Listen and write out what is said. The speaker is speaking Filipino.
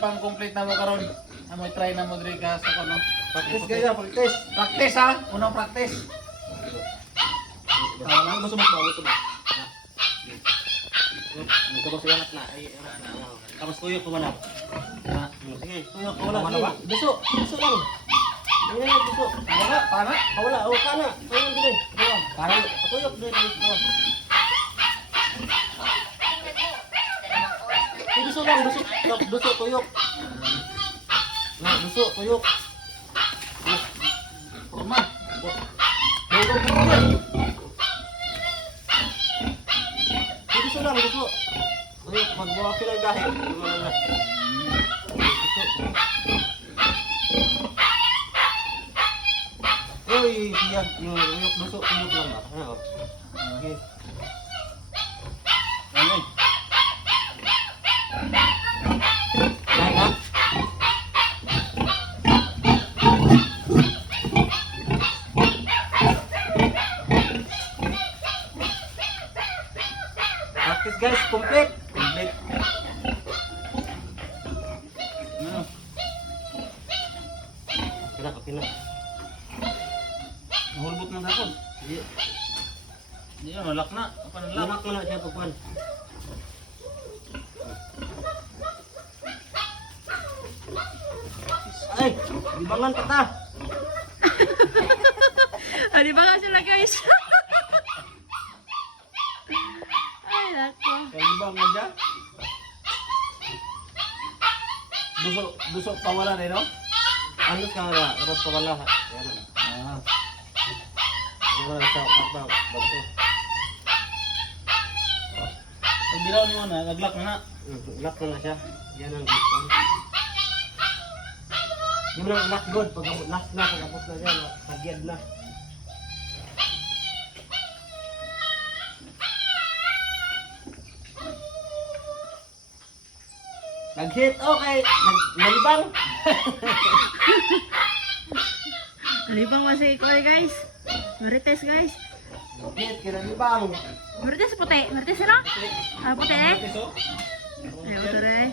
pang complete na mo karon. Amo try na mo diri ka sa kono. Practice kaya, practice. Practice ha, unang practice. Tawanan mo sumak. Nagkabos yan na. Tapos tuyok ko man. Sige, tuyok ko wala. Duso lang. Ayan, duso. Pana? Wala, kana. Ayan din. Para Tuyok din. Duso lang, duso tuyok. Nah, duso tuyok. forma. Duso lang, duso. Tuyok, magbuha ka lang dahil. Uy, siya, yung duso, tuyok lang ba? Ano? Okay. Ayun. Naik ha? Practice guys, complete. Complete. Ano? Okay na. Nahulbot ng hapon. Hindi na, malak na. Apa na lak? Lamak mo na siya pagkuhan. Ay, libangan pa ta. Di ba nga sila guys? Ay, nako. Kalibang mo dyan. Duso pawala na no? Ano ka nga, dapat pa wala ha. Yan na. Ah. Hindi mo na sa kapag bago. Pag dilaw mo na, naglak na na. Lock na siya. Yan ang gipon. Hindi mo lang lock good. Pag last na, pagkapos na yan, pagyad na. Nag-hit, okay. Nalibang. Libang masih ko guys. Marites guys. Nag-hit, kinalibang. Marites puti. Marites na? Ah, puti eh. Piso? Ayo, betul eh.